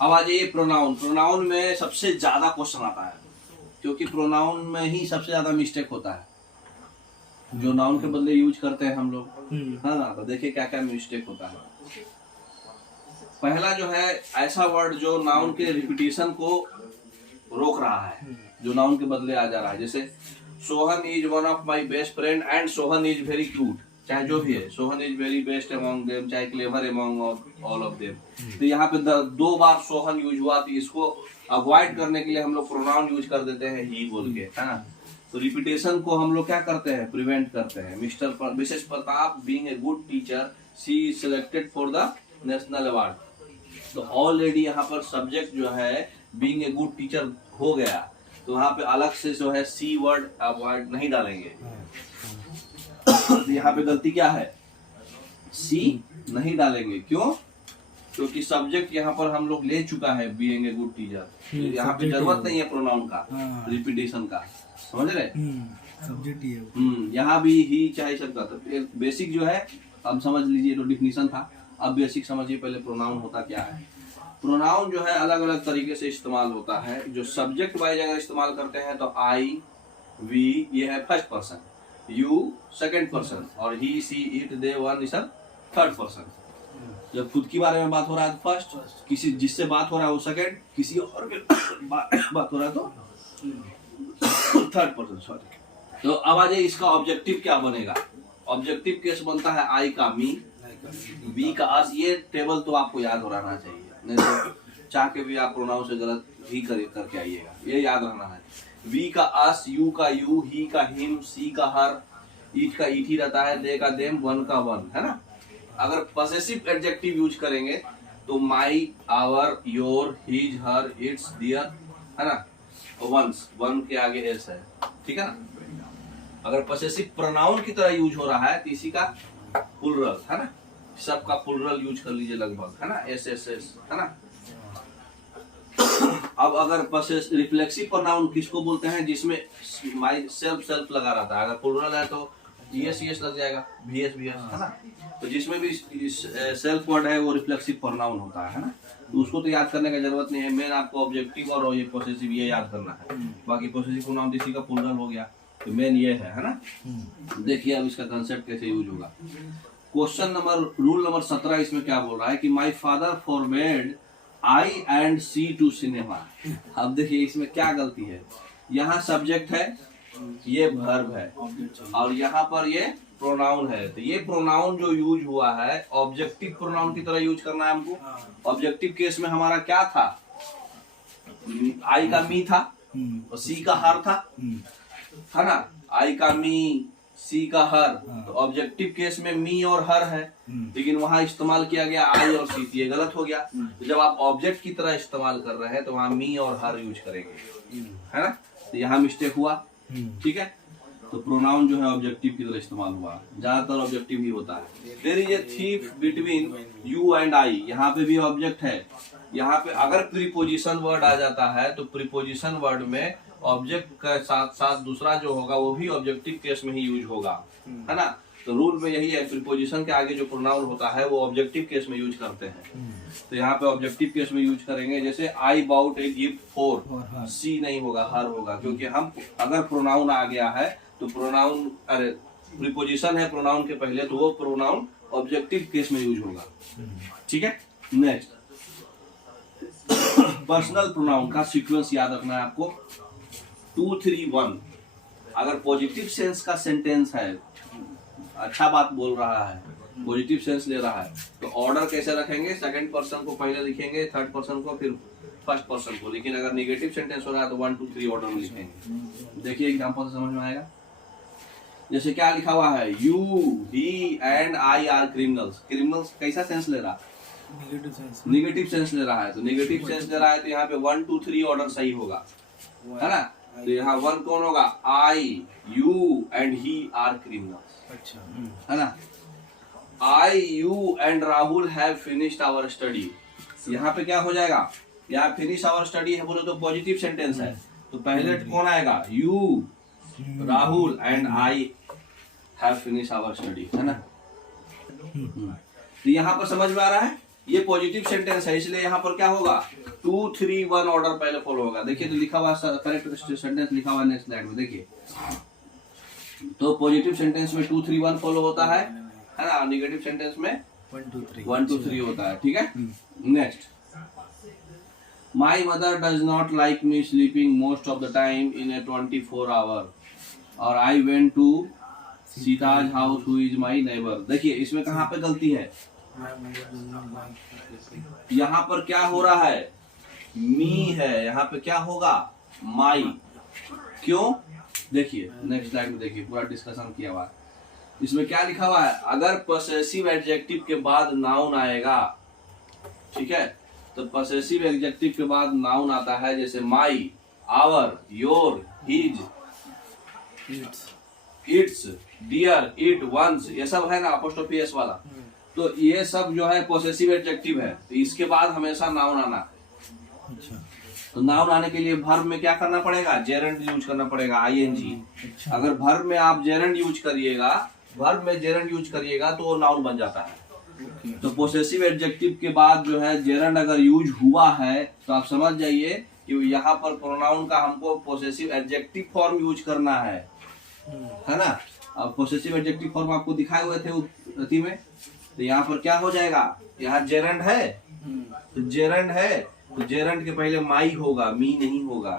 अब आ जाइए pronoun. Pronoun में सबसे ज्यादा क्वेश्चन आता है, क्योंकि प्रोनाउन में ही सबसे ज्यादा मिस्टेक होता है, जो नाउन के बदले यूज करते हैं हम लोग, है ना। तो देखिए क्या क्या मिस्टेक होता है। पहला जो है ऐसा वर्ड जो नाउन के रिपीटिशन को रोक रहा है, जो नाउन के बदले आ जा रहा है, जैसे Sohan is one of my best friend and Sohan is very cute, चाहे जो भी है, Sohan is very best among them, चाहे clever among all of them. तो यहाँ पे दो बार सोहन यूज हुआ, तो इसको अवॉइड करने के लिए हम लोग प्रोनाउन यूज कर देते हैं ही बोल के, है ना। तो रिपीटेशन को हम लोग क्या करते हैं, प्रिवेंट करते हैं। Mister Mrs Pratap being a good teacher, she is selected for the national award. तो ऑलरेडी यहाँ पर सब्जेक्ट जो है बीइंग ए गुड टीचर हो गया, तो वहां पे अलग से जो है सी वर्ड अवॉइड नहीं डालेंगे। तो यहाँ पे गलती क्या है, सी नहीं डालेंगे, क्यों? क्योंकि सब्जेक्ट यहाँ पर हम लोग ले चुका है बीइंग ए गुड टीचर, यहाँ पे जरूरत नहीं है प्रोनाउन का, रिपीटेशन का, समझ रहे। सब्जेक्ट ही है। यहाँ भी ही चाहे सबका। तो बेसिक जो है अब समझ लीजिए, तो डिफिनीशन था, अब बेसिक समझिए पहले प्रोनाउन होता क्या है। प्रोनाउन जो है अलग अलग तरीके से इस्तेमाल होता है। जो सब्जेक्ट वाइज अगर इस्तेमाल करते हैं तो आई, वी ये है first person, you second person, और ही, सी, इट, दे, वन ये सब थर्ड पर्सन। जब खुद के बारे में बात हो रहा है तो फर्स्ट, किसी जिससे बात हो रहा है वो सेकंड, किसी और के बात हो रहा है तो थर्ड पर्सन, सॉरी। तो अब आ जाए इसका ऑब्जेक्टिव क्या बनेगा। ऑब्जेक्टिव केस बनता है आई का मी, बी का अस। ये टेबल तो आपको याद हो रहना चाहिए, नहीं तो चाह के भी आप प्रोनाउन से गलत ही करके आइएगा, ये याद रहना है। वी का अस, यू का यू, ही का हिम, सी का हर, ईट का ईट ही रहता है, दे का देम, वन का वन, है ना। अगर पॉसेसिव एडजेक्टिव यूज करेंगे तो my, our, your, his, her, its, their, है ना। वंस, वन के आगे एस है, ठीक है ना। अगर पॉसेसिव प्रोनाउन की तरह यूज हो रहा है तो इसी का प्लुरल, है ना, सबका प्लुरल यूज कर लीजिए लगभग, है ना, एस एस एस, है ना। अब अगर पॉसेसिव रिफ्लेक्सिव प्रोनाउन किसको बोलते हैं, जिसमें माई सेल्फ सेल्फ लगा रहता है। अगर प्लुरल है तो एस एस लग जाएगा, वी एस, है ना। तो जिसमें भी सेल्फ वर्ड है वो रिफ्लेक्सिव प्रोनाउन होता है ना। तो उसको तो याद करने की जरूरत नहीं है, मेन आपको ऑब्जेक्टिव और ये पॉसेसिव ये याद करना है। बाकी पॉसेसिव प्रोनाउन किसी का प्लुरल हो गया, तो मेन ये है ना। देखिए अब इसका कंसेप्ट कैसे यूज होगा। क्वेश्चन नंबर, रूल नंबर 17 इसमें क्या बोल रहा है कि my father formed I and she to cinema. अब देखिए इसमें क्या गलती है, यहाँ सब्जेक्ट है, ये वर्ब है, और यहाँ पर ये प्रोनाउन है। तो ये प्रोनाउन जो यूज हुआ है ऑब्जेक्टिव प्रोनाउन की तरह यूज करना है हमको। ऑब्जेक्टिव केस में हमारा क्या था, आई का मी था और सी का हर था, है ना। आई का मी, सी का हर, तो ऑब्जेक्टिव केस में मी और हर है, लेकिन वहां इस्तेमाल किया गया आई और सी, ये गलत हो गया। तो जब आप ऑब्जेक्ट की तरह इस्तेमाल कर रहे हैं तो वहां मी और हर यूज करेंगे, है ना। तो यहाँ मिस्टेक हुआ, ठीक है। तो प्रोनाउन जो है ऑब्जेक्टिव की तरह इस्तेमाल हुआ, ज्यादातर ऑब्जेक्टिव ही होता है। There is a thief between you and I, यहाँ पे भी ऑब्जेक्ट है। यहाँ पे अगर प्रीपोजिशन वर्ड आ जाता है तो प्रीपोजिशन वर्ड में ऑब्जेक्ट के साथ साथ दूसरा जो होगा वो भी ऑब्जेक्टिव केस में ही यूज होगा, है ना। तो रूल में यही है, प्रीपोजिशन के आगे जो प्रोनाउन होता है वो ऑब्जेक्टिव केस में यूज करते हैं। तो यहाँ पे ऑब्जेक्टिव केस में यूज करेंगे, जैसे I bought a gift for, she नहीं होगा, हर होगा, क्योंकि हम अगर प्रोनाउन आ गया है तो प्रोनाउन, अरे प्रीपोजिशन है प्रोनाउन के पहले, तो वो प्रोनाउन ऑब्जेक्टिव केस में यूज होगा, ठीक है। नेक्स्ट, पर्सनल प्रोनाउन का सीक्वेंस याद रखना है आपको, 2 3 1। अगर पॉजिटिव सेंस का सेंटेंस है, अच्छा बात बोल रहा है, पॉजिटिव सेंस ले रहा है, तो ऑर्डर कैसे रखेंगे, सेकंड पर्सन को पहले लिखेंगे, थर्ड पर्सन को, फिर फर्स्ट पर्सन को। लेकिन अगर नेगेटिव सेंटेंस हो रहा है तो 1 2 3 ऑर्डर में लिखेंगे। देखिए एग्जांपल से समझ में आएगा। जैसे क्या लिखा हुआ है, you, he and I R criminals. Criminals कैसा सेंस ले रहा है, नेगेटिव सेंस ले रहा है। तो नेगेटिव सेंस ले रहा है तो यहाँ पे 1 2 3 ऑर्डर सही होगा, है ना। तो यहाँ 1 कौन होगा, I, you and he are criminals, अच्छा, है ना। I, you and Rahul have finished our study. यहाँ पे क्या हो जाएगा, यहाँ फिनिश आवर स्टडी है बोले तो पॉजिटिव सेंटेंस है, तो पहले कौन आएगा, you, Rahul and I have finish our study, है ना। तो यहाँ पर समझ में आ रहा है ये पॉजिटिव सेंटेंस है, इसलिए यहाँ पर क्या होगा 2 3 1 ऑर्डर पहले फॉलो होगा। देखिए तो लिखा हुआ करेक्ट सेंटेंस लिखा हुआ नेक्स्ट स्लाइड में देखिए। तो पॉजिटिव सेंटेंस में 2 3 1 फॉलो होता है ना, नेगेटिव सेंटेंस में 1 2 3 होता है, ठीक है। Next, my mother does not like me sleeping most of the time in a 24 hour और I went to Sita's house who is my neighbour. देखिए इसमें कहाँ पे गलती है, यहाँ पर क्या हो रहा है, मी है, यहाँ पे क्या होगा माई। क्यों, देखिए नेक्स्ट स्लाइड में देखिए, पूरा डिस्कशन किया हुआ है। इसमें क्या लिखा हुआ है, अगर पॉसेसिव एडजेक्टिव के बाद नाउन आएगा, ठीक है, तो पॉसेसिव एडजेक्टिव के बाद नाउन आता है, जैसे my, our, your, his, its, their, it, one's, ये सब है ना अपोस्ट्रोफी एस वाला। तो ये सब जो है पॉसेसिव एडजेक्टिव है, तो इसके बाद हमेशा नाउन आना। अच्छा। तो नाउन आने के लिए वर्ब में क्या करना पड़ेगा, जेरेंड यूज करना पड़ेगा, आईएनजी। अच्छा। अगर वर्ब में आप जेरेंड यूज करिएगा, वर्ब में जेरेंड यूज करिएगा तो वो नाउन बन जाता है। तो पॉसेसिव एडजेक्टिव के बाद जो है जेरेंड अगर यूज हुआ है तो आप समझ जाइए कि यहाँ पर प्रोनाउन का हमको पॉसेसिव एडजेक्टिव फॉर्म यूज करना है ना। अब पॉसेसिव एडजेक्टिव फॉर्म आपको दिखाए हुए थे उति में, तो यहाँ पर क्या हो जाएगा, यहाँ जेरेंड है, तो जेरेंड है तो जेरेंड के पहले माई होगा, मी नहीं होगा।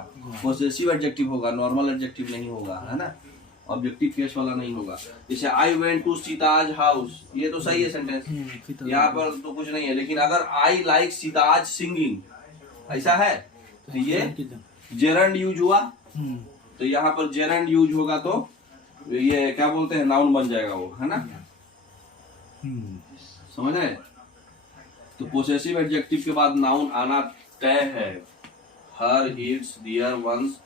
पॉसेसिव एडजेक्टिव होगा, नॉर्मल एडजेक्टिव नहीं होगा, है ना, ऑब्जेक्टिव केस वाला नहीं होगा। जैसे I went to Sita's house, ये तो सही है सेंटेंस, यहाँ पर तो कुछ नहीं है। लेकिन अगर आई लाइक सीताज सिंगिंग, ऐसा है, तो ये जेरेंड यूज हुआ, तो यहाँ पर जेरेंड यूज होगा तो ये क्या बोलते हैं, नाउन बन जाएगा वो, है ना। समझ रहे, तो पॉसेसिव एडजेक्टिव के बाद नाउन आना तय है। हर, इट्स, डियर, वंस,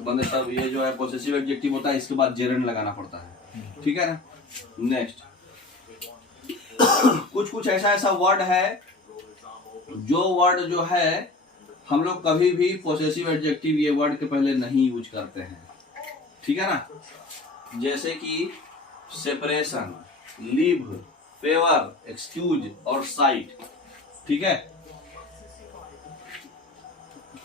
बंदे सब, ये जो है पॉसेसिव एडजेक्टिव होता है, इसके बाद जेरेंड लगाना पड़ता है, ठीक है ना। नेक्स्ट, कुछ ऐसा वर्ड है, जो वर्ड जो है हम लोग कभी भी पॉसेसिव एडजेक्टिव ये वर्ड के पहले नहीं यूज करते हैं, ठीक है ना। जैसे कि सेपरेशन, लीव, फेवर, एक्सक्यूज और साइट, ठीक है।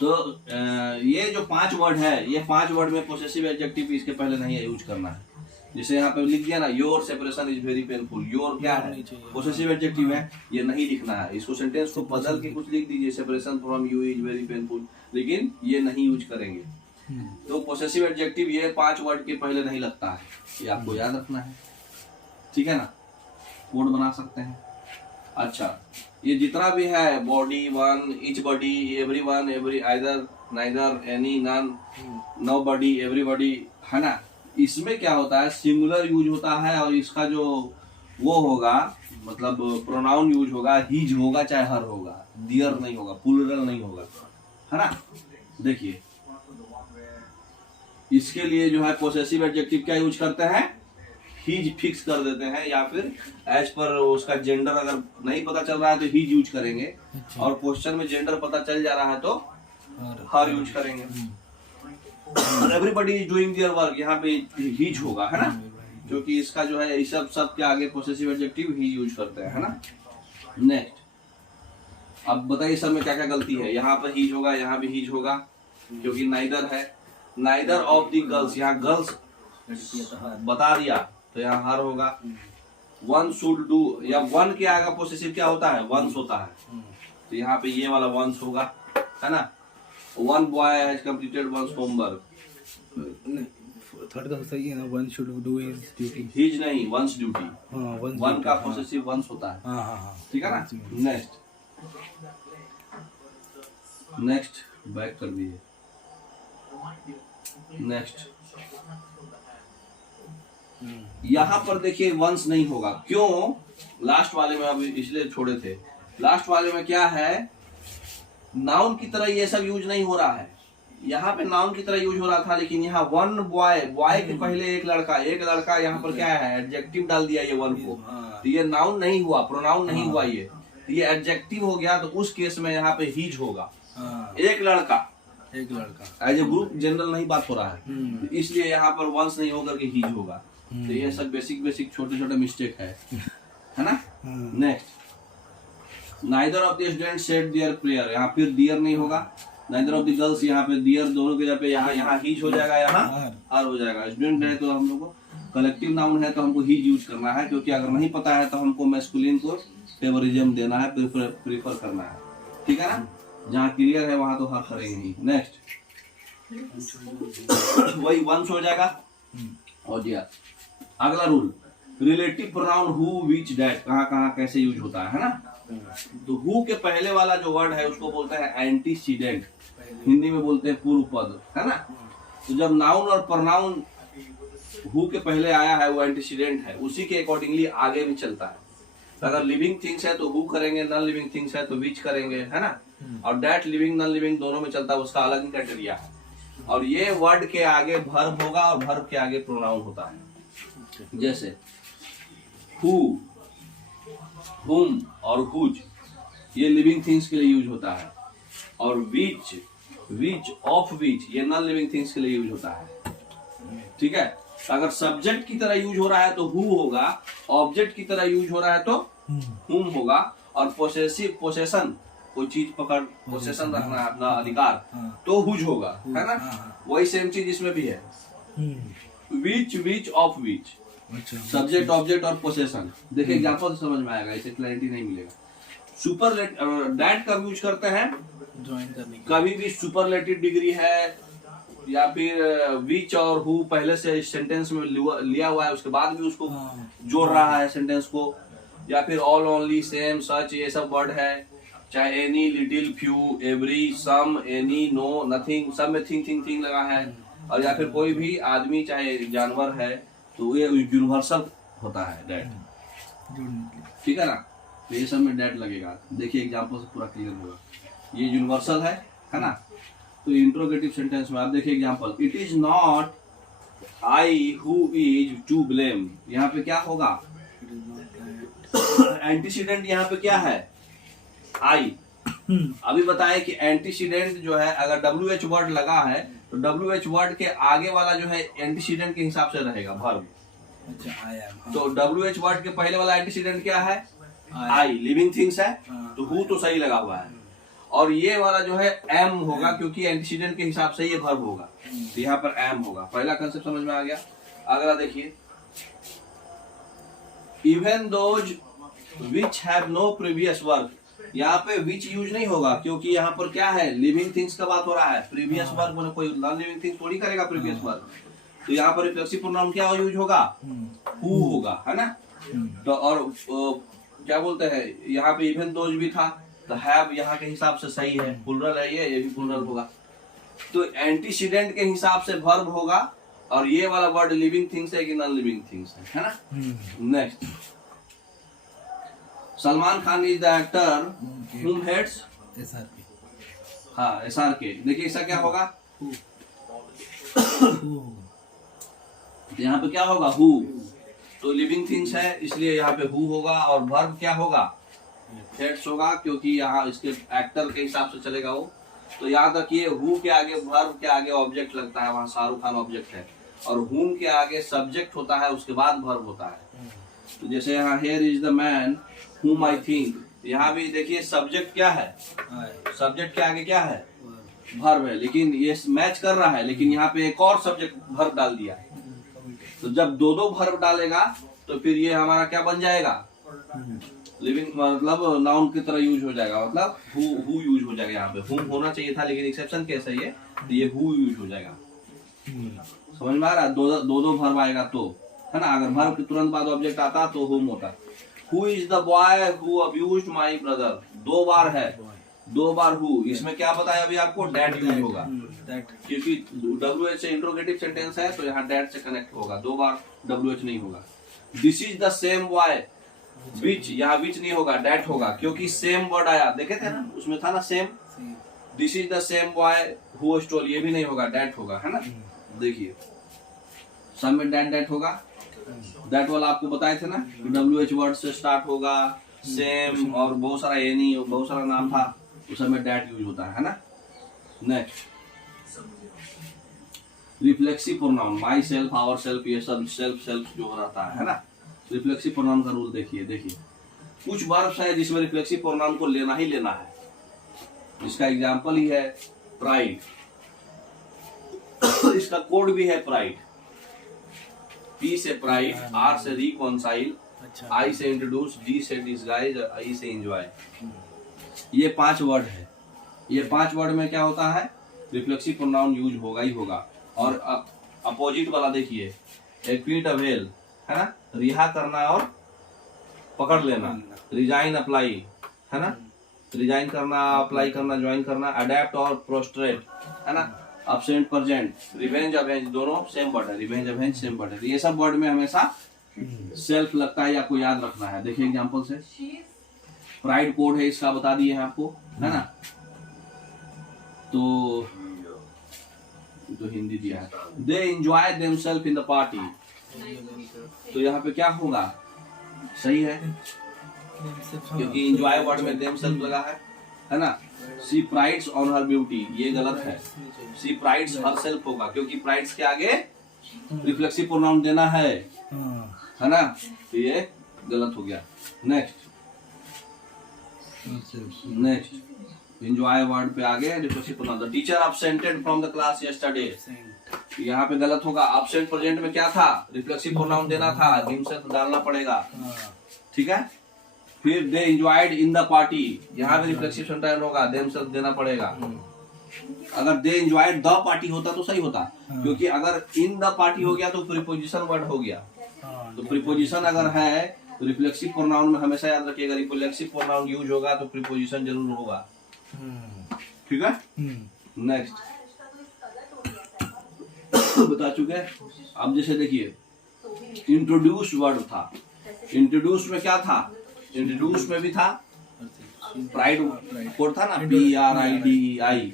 तो ये जो 5 वर्ड है, ये 5 वर्ड में पॉसेसिव एडजेक्टिव इसके पहले नहीं यूज करना है। जैसे यहाँ पे लिख दिया ना, your separation is very painful, your क्या है, पॉसेसिव एडजेक्टिव है, ये नहीं लिखना है। इसको सेंटेंस को बदल के कुछ लिख दीजिए, separation from you is very painful, लेकिन ये नहीं यूज करेंगे। तो पॉसेसिव एडजेक्टिव ये 5 वर्ड के पहले नहीं लगता है, ये आपको याद रखना है, ठीक है ना, कोड बना सकते हैं। अच्छा, ये जितना भी है, body, one, each body, every one, every, either, neither, any, none, no body, everybody, है ना, इसमें क्या होता है, सिंगुलर यूज होता है, और इसका जो वो होगा, मतलब प्रोनाउन यूज होगा, हीज होगा चाहे हर होगा, डियर नहीं होगा, प्लूरल नहीं होगा, है ना। देखिए इसके लिए जो है पॉसेसिव एडजेक्टिव क्या यूज करते हैं, हीज फिक्स कर देते हैं, या फिर एज पर उसका जेंडर अगर नहीं पता चल रहा है तो हीज यूज करेंगे। अच्छा। और क्वेश्चन में जेंडर पता चल जा रहा है तो हर यूज करेंगे। Everybody is doing their work, यहाँ पे हीज होगा, है ना, क्योंकि इसका जो है इस सब के आगे पॉसेसिव एडजेक्टिव ही यूज करते हैं, है ना। नेक्स्ट, अब बताइए सब में क्या क्या गलती है। यहाँ पर हीज होगा, यहाँ भी हीज होगा, क्योंकि नाइदर है, नाइदर ऑफ द गर्ल्स, यहाँ गर्ल्स बता दिया तो यहाँ हर होगा। वन शुड डू, या वन के आगे पॉसेसिव क्या होता है, वंस होता है, तो यहाँ पे ये वाला वंस होगा, है ना। One boy has completed one's homework, third का सही है ना, one should do his duty, his नहीं, वंस ड्यूटी, हां वन का पॉसेसिव वंस होता है, हां, ठीक है ना। नेक्स्ट बैक कर दीजिए। नेक्स्ट, यहाँ पर देखिए वंस नहीं होगा, क्यों, लास्ट वाले में अभी इसलिए छोड़े थे, लास्ट वाले में क्या है, नाउन की तरह ये सब यूज नहीं हो रहा है। यहाँ पे नाउन की तरह यूज हो रहा था, लेकिन यहाँ वन बॉय, बॉय के पहले एक लड़का, यहाँ पर क्या है, एडजेक्टिव डाल दिया ये वन को, तो ये नाउन नहीं हुआ, प्रोनाउन नहीं हुआ, ये एडजेक्टिव हो गया। तो उस केस में यहाँ पे हीज होगा, एक लड़का एज ए ग्रुप, जनरल नहीं बात हो रहा है, इसलिए यहाँ पर वंस नहीं होकर के हीज होगा। तो ये सब बेसिक छोटे छोटे मिस्टेक है ना। Next, neither of the student said their prayer, यहाँ फिर डियर नहीं होगा, नाइदर ऑफ द गर्ल्स, यहाँ पे डियर दोनों के जगह पे यहाँ हीज हो जाएगा, यहाँ आर हो जाएगा। स्टूडेंट है तो हम लोग को कलेक्टिव नाउन है तो हमको हीज यूज करना है, क्योंकि अगर नहीं पता है तो हमको मैस्कुलिन को फेवरिज्म देना है, प्रीफर करना है, ठीक है ना। जहाँ क्लियर है वहां तो हर करेंगे नहीं। नेक्स्ट वही वंस हो जाएगा। और जी अगला rule, relative pronoun who which that, कहाँ कहाँ कैसे यूज होता है ना। तो हु के पहले वाला जो वर्ड है उसको बोलते हैं एंटीसीडेंट, हिंदी में बोलते हैं पूर्व पद, है ना। तो जब नाउन और प्रोनाउन हु के पहले आया है वो एंटीसीडेंट है, उसी के अकॉर्डिंगली आगे भी चलता है। अगर लिविंग थिंग्स है तो हु करेंगे, नॉन लिविंग थिंग्स है तो विच करेंगे, है ना। और दैट लिविंग नॉन लिविंग दोनों में चलता है, उसका अलग क्राइटेरिया है। और ये वर्ड के आगे वर्ब होगा और वर्ब के आगे प्रोनाउन होता है। जैसे हु, हुम और हुज, ये लिविंग थिंग्स के लिए यूज होता है। और विच, विच ऑफ विच, ये नॉन लिविंग थिंग्स के लिए यूज होता है, ठीक है। अगर सब्जेक्ट की तरह यूज हो रहा है तो हु होगा, ऑब्जेक्ट की तरह यूज हो रहा है तो हुम होगा। और पोसेसिव, पोसेशन, कोई चीज पकड़, पोसेशन रखना है, अपना अधिकार, तो हुज होगा, है ना। वही सेम चीज इसमें भी है, which, which of which, subject object और पोसेशन। देखिए एग्जांपल से समझ में आएगा, इसे क्लैरिटी नहीं मिलेगा। सुपरलेटिव दैट कब यूज करते हैं, ज्वाइन करने की, कभी भी सुपरलेटिव डिग्री है या फिर विच और हु पहले से सेंटेंस में लिया हुआ है, उसके बाद भी उसको जोड़ रहा है सेंटेंस को, या फिर ऑल, ओनली, सेम, सच, ये सब वर्ड है। चाहे एनी, लिटिल, फ्यू, एवरी, सम, एनी, नो, नथिंग, सब में थिंग थिंग थिंग लगा है। और या फिर कोई भी आदमी चाहे जानवर है तो ये यूनिवर्सल होता है दैट, ठीक है ना। तो ये सब में दैट लगेगा। देखिए एग्जांपल से पूरा क्लियर होगा, ये यूनिवर्सल है ना। तो इंट्रोगेटिव सेंटेंस में आप देखिए example, it is not I who is to blame, यहाँ पे क्या होगा, एंटीसीडेंट यहाँ पे क्या है, आई। अभी बताए कि एंटीसीडेंट जो है अगर WH वर्ड लगा है तो WH वर्ड के आगे वाला जो है एंटीसीडेंट के हिसाब से रहेगा वर्ब। तो WH वर्ड के पहले वाला एंटीसीडेंट क्या है, आई, लिविंग थिंग्स है, तो हु तो सही लगा हुआ है। और ये वाला जो है एम होगा, क्योंकि एंटीसीडेंट के हिसाब से ये वर्ब होगा, तो यहाँ पर एम होगा। पहला कंसेप्ट समझ में आ गया। अगला देखिए, even those which have no previous work, यहाँ पे विच यूज नहीं होगा, क्योंकि यहाँ पर क्या है, लिविंग थिंग्स का बात हो रहा है। प्रीवियस वर्क में कोई नॉन लिविंग थिंग्स थोड़ी करेगा प्रीवियस वर्क, तो यहाँ पर रिफ्लेक्सिव प्रोनाउन क्या यूज होगा, हु होगा, है ना। तो और क्या बोलते हैं, यहाँ पे इवन दोज भी था तो हैव यहाँ के हिसाब से सही है, प्लुरल है ये भी प्लुरल होगा। तो एंटीसीडेंट के हिसाब से वर्ब होगा। और ये वाला वर्ड लिविंग थिंग्स है कि नॉन लिविंग थिंग्स है ना। Next, Salman Khan is the actor whom heads, हाँ SRK। देखिए इसका क्या होगा, यहाँ पे क्या होगा, हु। तो लिविंग थिंग्स है इसलिए यहाँ पे हु होगा। और वर्ब क्या होगा, हेड्स होगा, क्योंकि यहाँ इसके एक्टर के हिसाब से चलेगा वो। तो याद रखिए, हु के आगे वर्ब के आगे ऑब्जेक्ट लगता है, वहाँ शाहरुख खान ऑब्जेक्ट है। और हुम के आगे सब्जेक्ट होता है, उसके बाद वर्ब होता है। तो जैसे यहाँ here is the man whom I think, यहाँ भी देखिए सब्जेक्ट क्या है, सब्जेक्ट के आगे क्या है, वर्ब है, लेकिन ये मैच कर रहा है, लेकिन यहाँ पे एक और सब्जेक्ट वर्ब डाल दिया है। तो जब दो दो वर्ब डालेगा तो फिर ये हमारा क्या बन जाएगा, लिविंग, मतलब नाउन की तरह यूज हो जाएगा, मतलब हु यूज हो जाएगा। यहाँ पे हुम होना चाहिए था, लेकिन एक्सेप्शन कैसे है, तो ये हु यूज हो जाएगा। समझ में आ रहा है, दो दो वर्ब आएगा तो, है ना। अगर वर्ब के तुरंत बाद ऑब्जेक्ट आता तो हुम होता। Who is the boy who abused my brother, दो बार है, दो बार हु। इसमें क्या बताया अभी आपको, डैट यूज होगा, क्योंकि WH से इंट्रोगेटिव सेंटेंस है तो यहाँ डैट से कनेक्ट होगा, दो बार WH नहीं होगा। This is the same boy, which, यहाँ विच नहीं होगा, डैट होगा, क्योंकि सेम वर्ड आया, देखे थे ना उसमें था ना same. This is the same boy who stole, ये भी नहीं होगा, डैट होगा, है ना। देखिए सब में डैट होगा। दैट वाला आपको बताए थे ना, WH वर्ड से स्टार्ट होगा, सेम और बहुत सारा एनी, बहुत सारा नाम था, उस समय डैट यूज होता है ना। Next, reflexive pronoun, myself, ourself, ये सब सेल्फ जो रहता है ना। रिफ्लेक्सिव प्रोनाउन का रूल देखिए। कुछ वर्ब्स है जिसमें रिफ्लेक्सिव प्रोनाउन को लेना ही लेना है, इसका एग्जाम्पल ही है प्राइड। इसका कोड भी है प्राइड। P से प्राइड, R से रिकॉन्साइल, I से इंट्रोड्यूस, D से डिसगाइज, I से एंजॉय। ये 5 वर्ड है। ये 5 वर्ड में क्या होता है, रिफ्लेक्सिव प्रोनाउन यूज होगा ही होगा। और अपोजिट वाला देखिए, एक्विट अवेल है ना, रिहा करना और पकड़ लेना, रिजाइन अप्लाई है ना, रिजाइन करना, अप्लाई करना, ज्वाइन करना, अडेप्ट और प्रोस्ट्रेट है ना, अब्सेंट प्रेजेंट, रिवेंज अवेंज, दोनों सेम वर्ड है, रिवेंज अवेंज सेम वर्ड है। ये सब वर्ड में हमेशा सेल्फ लगता है या आपको याद रखना है। देखिए एग्जांपल से, प्राइड कोड है इसका, बता दिए हैं आपको है ना। तो हिंदी दिया है, they enjoy themself in the party. तो यहाँ पे क्या होगा, सही है क्योंकि एंजॉय वर्ड में देमसेल्फ लगा है ना। सी प्राइड्स ऑन हर ब्यूटी, ये गलत है, सी प्राइड्स हर सेल्फ होगा क्योंकि प्राइड्स के आगे रिफ्लेक्सिव प्रोनाउन देना है ना, तो ये गलत हो गया। नेक्स्ट एंजॉय वर्ड पे आगे reflexive pronoun. The teacher absented from the class yesterday, यहाँ पे गलत होगा। absent प्रेजेंट में क्या था, रिफ्लेक्सिव प्रोनाउन देना था, हिमसेल्फ डालना पड़ेगा, ठीक है। फिर दे एंजॉयड इन द पार्टी, यहाँ पे रिफ्लेक्सिव सेंटेंस होगा, देमसेल्फ देना पड़ेगा। अगर दे एंजॉयड द पार्टी होता तो सही होता, क्योंकि अगर इन द पार्टी हो गया तो प्रीपोजिशन वर्ड हो गया। तो प्रीपोजिशन अगर है तो रिफ्लेक्सिव प्रोनाउन में हमेशा याद रखिएगा, रिफ्लेक्सिव प्रोनाउन यूज होगा तो प्रीपोजिशन जरूर होगा, ठीक है। नेक्स्ट बता चुके। अब जैसे देखिए इंट्रोड्यूस वर्ड था, इंट्रोड्यूस में क्या था, इंट्रोड्यूस में भी था प्राइड कोड था ना, PRIDEI,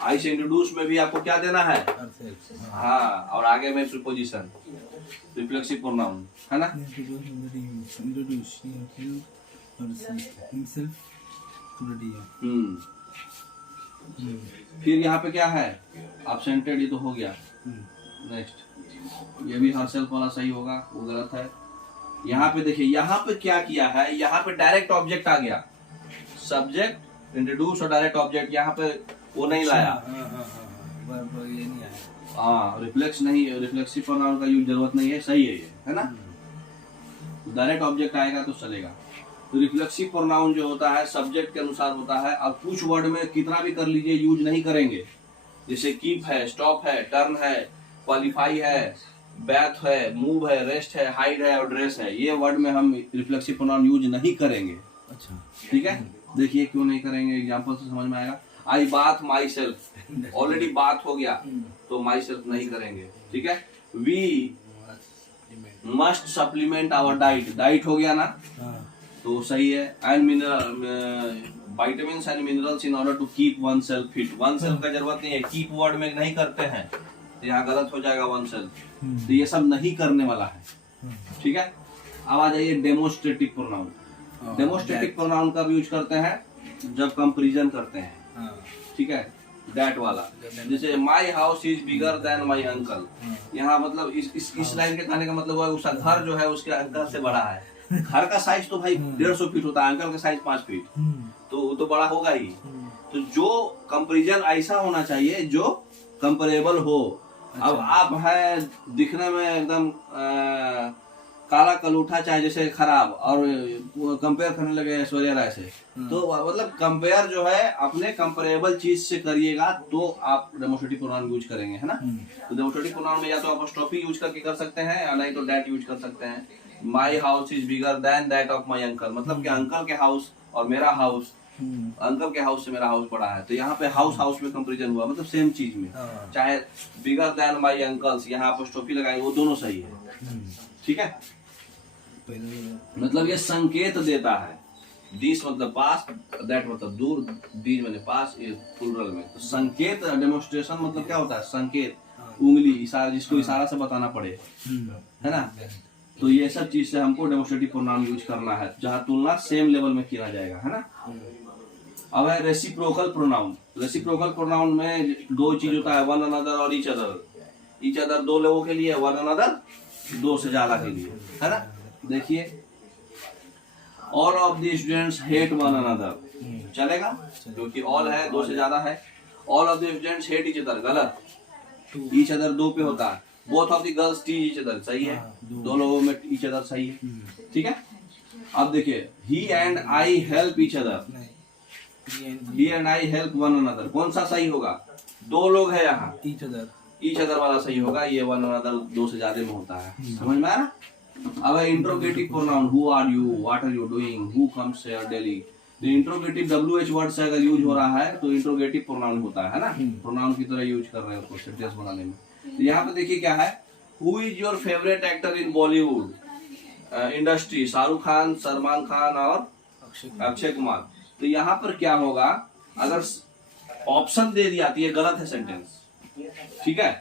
आई से इंट्रोड्यूस में भी आपको क्या देना है, हाँ, और आगे में प्रीपोजिशन, रिफ्लेक्सिव प्रोनाउन है ना। फिर यहाँ पे क्या है, absented, ये तो हो गया। नेक्स्ट ये भी हर सेल्फ वाला सही होगा, वो गलत है। यहाँ पे देखिए, यहाँ पे क्या किया है, यहाँ पे डायरेक्ट ऑब्जेक्ट आ गया, सब्जेक्ट इंट्रोड्यूस और डायरेक्ट ऑब्जेक्ट, यहाँ पे वो नहीं लाया। हाँ, रिफ्लेक्स नहीं, रिफ्लेक्सिव प्रोनाउन का यूज जरूरत नहीं है, सही है ये, है ना। डायरेक्ट ऑब्जेक्ट आएगा तो चलेगा। तो रिफ्लेक्सिव प्रोनाउन जो होता है सब्जेक्ट के अनुसार होता है। अब कुछ वर्ड में कितना भी कर लीजिए यूज नहीं करेंगे, जैसे कीप है, स्टॉप है, टर्न है, क्वालिफाई है, बैथ है, मूव है, रेस्ट है, हाइड है और ड्रेस है, ये वर्ड में हम रिफ्लेक्सिव प्रोनाउन यूज नहीं करेंगे। अच्छा, ठीक है। देखिए क्यों नहीं करेंगे, एग्जांपल से समझ में आएगा। आई बाथ माई सेल्फ, ऑलरेडी बात हो गया तो माई सेल्फ नहीं करेंगे, ठीक है। We must supplement our diet, diet हो गया ना, तो सही है। And mineral, vitamins and minerals in order to keep oneself fit, oneself का जरूरत नहीं है, कीप वर्ड में नहीं करते हैं, तो यहाँ गलत हो जाएगा वन सेल्फ, तो ये सब नहीं करने वाला है, ठीक है। अब आ जाइए डेमोस्ट्रेटिव प्रोनाउन। डेमोस्ट्रेटिव प्रोनाउन का भी यूज करते हैं जब कंपैरिजन करते हैं, ठीक है, दैट वाला। जैसे my house is bigger than my uncle, यहाँ मतलब इस लाइन के कहने का मतलब है उसका घर जो है उसके अंकल से बड़ा है। घर का साइज तो भाई 150 फीट होता है, अंकल का साइज 5 फीट, तो वो तो बड़ा होगा ही। तो जो कंपैरिजन ऐसा होना चाहिए जो कंपेरेबल हो। अब आप है दिखने में एकदम काला कलूठा चाहे जैसे खराब, और कंपेयर करने लगे ऐश्वर्या राय से, तो मतलब कंपेयर जो है अपने कंपेरेबल चीज से करिएगा तो आप डेमोस्ट्रेटिव प्रोनाउन यूज करेंगे, है ना। तो डेमोस्ट्रेटिव प्रोनाउन में या तो अपोस्ट्रोफी यूज करके कर सकते हैं या नहीं तो दैट यूज कर सकते हैं। My house is bigger than that of my uncle, मतलब कि अंकल के हाउस और मेरा हाउस, अंकल के हाउस से मेरा हाउस बड़ा है, तो यहाँ पे हाउस हाउस में कंपैरिजन हुआ, मतलब सेम चीज में, चाहे बिगर देन माई अंकल्स, यहाँ अपोस्ट्रोफी लगाएंगे, वो दोनों सही है, ठीक है। मतलब ये संकेत देता है, दिस मतलब पास, दैट मतलब दूर, दीज मतलब पास, ये प्लुरल में। तो संकेत, डेमोन्स्ट्रेशन मतलब क्या होता है, संकेत, उंगली, इशारा, जिसको इशारा से बताना पड़े, है ना। तो ये सब चीज से हमको डेमोस्ट्रेटिव प्रोनाउन यूज करना है, जहाँ तुलना सेम लेवल में किया जाएगा, है ना। अब है रेसिप्रोकल प्रोनाउन। रेसिप्रोकल प्रोनाउन में दो चीज होता है, वन अनदर और ईच अदर। ईच अदर दो लोगों के लिए, वन अनदर दो से ज्यादा के लिए, है ना। देखिए all of the students hate one another, चलेगा क्योंकि ऑल है, दो से ज्यादा है। All of the students hate each other, गलत, ईच अदर दो पे होता है। Both of the girls teach each other, सही है, दो लोगों में ईच अदर सही है, ठीक है। अब देखिए he and I help each other, he and I help one another, कौन सा सही होगा? दो लोग है यहाँ, ईच अदर, ईच अदर वाला सही होगा, ये वन अनदर दो से ज्यादा में होता है, समझ में आ रहा? अब interrogative pronoun, who are you, what are you doing, who comes here daily, तो इंट्रोगेटिव WH वर्ड से अगर यूज हो रहा है तो इंट्रोगेटिव प्रोनाउन होता है ना, प्रोनाउन की तरह यूज कर रहे हैं उसको सेंटेंस बनाने में। तो यहाँ पे देखिए क्या है, who is your favourite actor in Bollywood industry, Shahrukh Khan, Salman Khan और अक्षय कुमार। तो यहाँ पर क्या होगा, अगर ऑप्शन दे दिया तो ये गलत है सेंटेंस, ठीक है।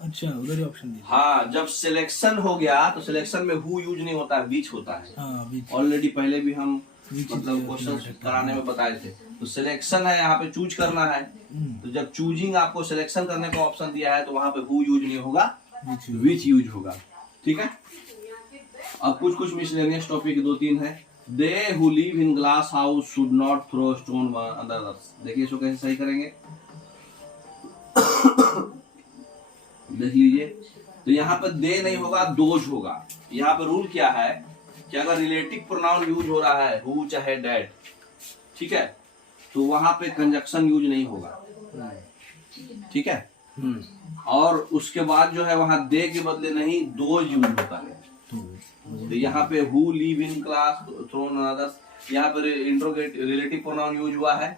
अच्छा उधर ही ऑप्शन दिया। हाँ, जब सिलेक्शन हो गया तो सिलेक्शन में हु यूज नहीं होता है, बीच होता है। हाँ बीच, ऑलरेडी पहले भी हम बीच मतलब क्वेश्चन कराने में बताए थे। तो सिलेक्शन है, यहाँ पे चूज करना है, तो जब चूजिंग आपको सिलेक्शन करने का ऑप्शन दिया है तो वहां पे हु यूज नहीं होगा, विच यूज होगा, ठीक है। अब कुछ कुछ मिसलेनियस टॉपिक दो तीन है। They who live in glass house should not throw stone on others, देखिए इसको कैसे सही करेंगे देख लीजिए। तो यहाँ पर दे नहीं होगा, दोज होगा। यहाँ पर रूल क्या है कि अगर रिलेटिव प्रोनाउन यूज हो रहा है, हु चाहे डैट, ठीक है, तो वहां पे कंजक्शन यूज नहीं होगा, ठीक है। और उसके बाद जो है वहां दे के बदले नहीं दोज यूज होता है। तो यहाँ पे who live in class thrown others, यहाँ पे इंट्रोगेटिव रिलेटिव प्रोनाउन यूज हुआ है,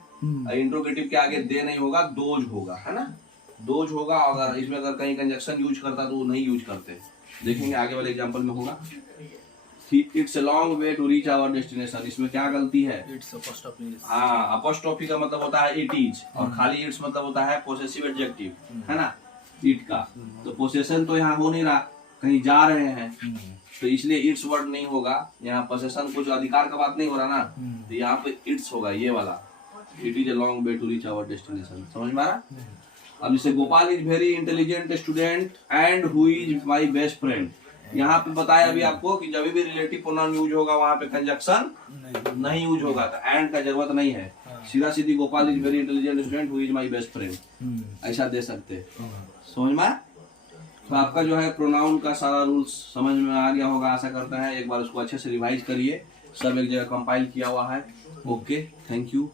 इंट्रोगेटिव के आगे दे नहीं होगा, दोज होगा, है ना, दोज होगा। अगर इसमें अगर कहीं कंजक्शन यूज करता तो वो नहीं यूज करते, देखेंगे आगे वाले एग्जांपल में होगा। It's a long way to reach our destination, इसमें क्या गलती है? It's apostrophe. हाँ, अपोस्ट्रोफी का मतलब होता है इट इज, और खाली इट्स मतलब होता है पोसेसिव एडजेक्टिव, है ना, इट का। तो पोसेशन तो यहाँ हो नहीं रहा, कहीं जा रहे हैं, तो इसलिए इट्स वर्ड नहीं होगा। यहाँ पोसेशन कुछ अधिकार का बात नहीं हो रहा ना, तो यहाँ पे इट्स होगा, ये वाला, it is a long way to reach our destination, समझ में आ रहा? अब जैसे Gopal is very intelligent student and who is my best friend, यहाँ पे बताया अभी आपको कि जब भी रिलेटिव प्रोनाउन यूज होगा वहां पे कंजक्शन नहीं यूज होगा, तो एंड का जरूरत नहीं है, सीधा सीधी Gopal is very intelligent student who is my best friend, ऐसा दे सकते, समझ में। तो आपका जो है प्रोनाउन का सारा रूल्स समझ में आ गया होगा, आशा करता है। एक बार उसको अच्छे से रिवाइज करिए, सब एक जगह कंपाइल किया हुआ है। Okay, thank you.